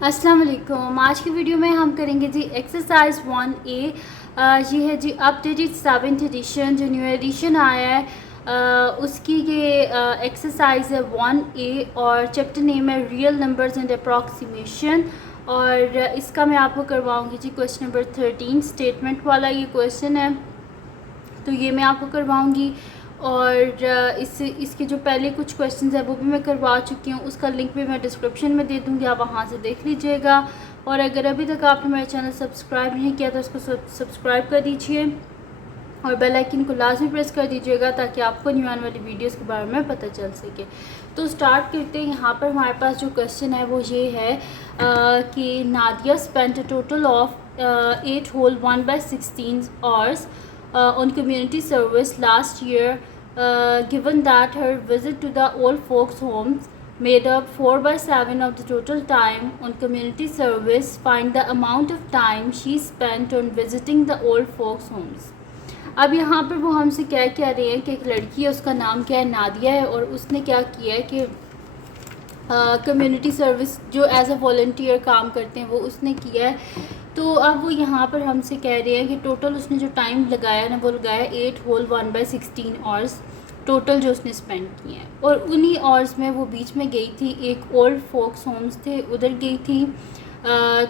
अस्सलाम वालेकुम। आज की वीडियो में हम करेंगे जी एक्सरसाइज 1A। ये है जी अपडेटेड 7th एडिशन, जो न्यू एडिशन आया है उसकी ये एक्सरसाइज है 1A और चैप्टर नेम है रियल नंबर्स एंड अप्रॉक्सीमेशन। और इसका मैं आपको करवाऊंगी जी क्वेश्चन नंबर 13 स्टेटमेंट वाला ये क्वेश्चन है, तो ये मैं आपको करवाऊंगी। और इसके जो पहले कुछ क्वेश्चंस है वो भी मैं करवा चुकी हूँ, उसका लिंक भी मैं डिस्क्रिप्शन में दे दूँगी, आप वहाँ से देख लीजिएगा। और अगर अभी तक आपने मेरा चैनल सब्सक्राइब नहीं किया तो उसको सब्सक्राइब कर दीजिए और बेल आइकन को लाजमी प्रेस कर दीजिएगा ताकि आपको न्यू आने वाली वीडियोस के बारे में पता चल सके। तो स्टार्ट करते हैं। यहाँ पर हमारे पास जो क्वेश्चन है वो ये है कि Nadia spent a total of 8 whole 1/16 hours on community service last year, given that her visit to the old folks homes made up 4/7 of the total time on community service. Find the amount of time she spent on visiting the old folks homes. अब यहाँ पर वो हमसे क्या कह रहे हैं कि एक लड़की है, उसका नाम क्या है, नादिया है, और उसने क्या किया है कि कम्युनिटी सर्विस जो एज अ वॉल्टियर काम करते हैं वो उसने किया है। तो अब वो यहाँ पर हमसे कह रहे हैं कि टोटल उसने जो टाइम लगाया ना वो लगाया 8 whole 1/16 hours टोटल जो उसने स्पेंड किए हैं। और उन्हीं आवर्स में वो बीच में गई थी, एक ओल्ड फोक्स होम्स थे उधर गई थी।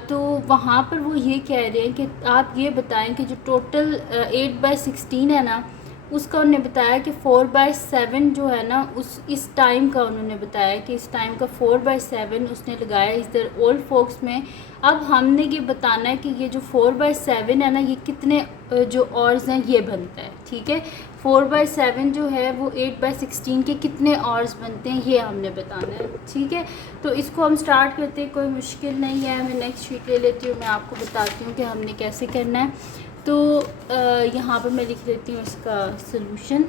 तो वहाँ पर वो ये कह रहे हैं कि आप ये बताएं कि जो टोटल 8/16 है ना, उसका उन्होंने बताया कि 4/7 जो है ना इस टाइम का उन्होंने बताया कि इस टाइम का 4/7 उसने लगाया इधर ओल्ड फोक्स में। अब हमने ये बताना है कि ये जो 4/7 है ना ये कितने जो आवर्स हैं ये बनता है, ठीक है। 4/7 जो है वो 8/16 के कितने आवर्स बनते हैं ये हमने बताना है, ठीक है। तो इसको हम स्टार्ट करते हैं, कोई मुश्किल नहीं है। मैं नेक्स्ट शीट ले लेती हूँ, मैं आपको बताती हूँ कि हमने कैसे करना है। तो यहाँ पर मैं लिख लेती हूँ इसका सलूशन।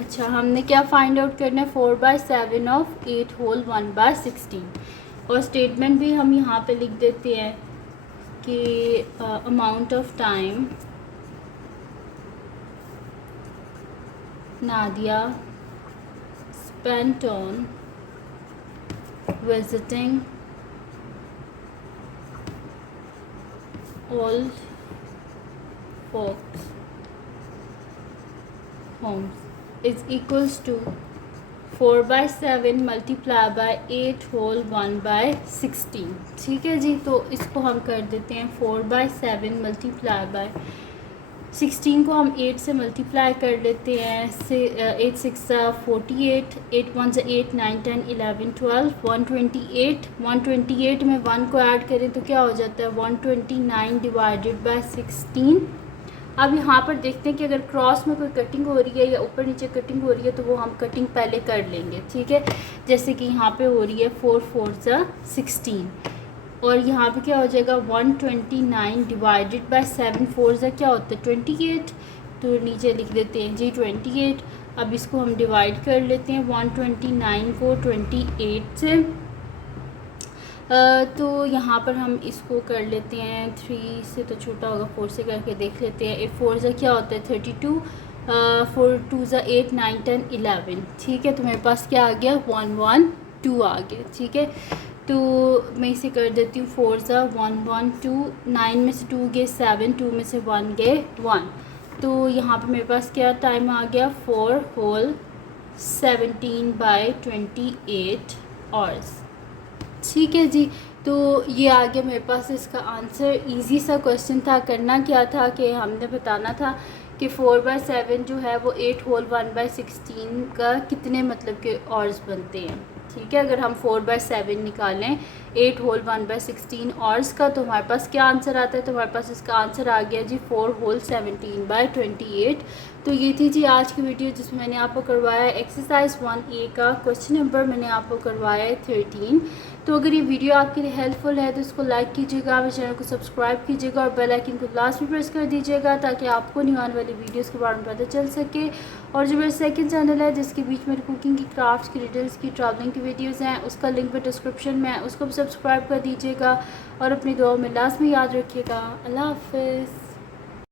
अच्छा, हमने क्या फाइंड आउट करना है, 4/7 ऑफ 8 whole 1/16। और स्टेटमेंट भी हम यहाँ पे लिख देते हैं कि amount of time Nadia spent on visiting old folks homes is equals to 4/7 multiplied by 8 whole 1/16, ठीक है जी। तो इसको हम कर देते हैं 4/7 मल्टीप्लाई बाय 16 को हम 8 से मल्टीप्लाई कर लेते हैं। 8 6 48, 8 1 8 9 10 11 12 128। 128 में 1 को ऐड करें तो क्या हो जाता है 129 डिवाइडेड बाय 16। अब यहाँ पर देखते हैं कि अगर क्रॉस में कोई कटिंग हो रही है या ऊपर नीचे कटिंग हो रही है तो वो हम कटिंग पहले कर लेंगे, ठीक है। जैसे कि यहाँ पे हो रही है 4 4 16 और यहाँ पे क्या हो जाएगा 129 डिवाइडेड बाय 7 4 क्या होता है 28। तो नीचे लिख देते हैं जी 28। अब इसको हम डिवाइड कर लेते हैं 129 को 28 से। तो यहाँ पर हम इसको कर लेते हैं 3 से तो छोटा होगा, 4 से करके देख लेते हैं। 8 4 क्या होता है 32, 4 2 8 9 10 11, ठीक है। तो मेरे पास क्या आ गया 112 आ गया, ठीक है। तो मैं इसे कर देती हूँ 4 112, 9 में से 2 गए 7, 2 में से 1 गए 1। तो यहाँ पे मेरे पास क्या टाइम आ गया 4 whole 17/28 आवर्स, ठीक है जी। तो ये आ गया मेरे पास इसका आंसर। इजी सा क्वेश्चन था। करना क्या था कि हमने बताना था कि 4/7 जो है वो 8 whole 1/16 का कितने मतलब के आवर्स बनते हैं, ठीक है। अगर हम 4/7 निकालें 8 whole 1/16 आवर्स का तो हमारे पास क्या आंसर आता है, तो हमारे पास इसका आंसर आ गया जी 4 whole 17/28। तो ये थी जी आज की वीडियो जिसमें मैंने आपको करवाया एक्सरसाइज 1A का क्वेश्चन नंबर मैंने आपको करवाया है 13। तो अगर ये वीडियो आपके लिए हेल्पफुल है तो इसको लाइक कीजिएगा, मेरे चैनल को सब्सक्राइब कीजिएगा और बेल आइकन को लास्ट में प्रेस कर दीजिएगा ताकि आपको न्यू आने वाली वीडियोस के बारे में पता चल सके। और जो मेरा सेकंड चैनल है जिसके बीच में कुकिंग की, क्राफ्ट्स की, डिटेल्स की, ट्रैवलिंग की वीडियोस हैं, उसका लिंक भी डिस्क्रिप्शन में है, उसको भी सब्सक्राइब कर दीजिएगा और अपनी दुआ में लास्ट में याद रखिएगा। अल्लाह हाफ़िज़।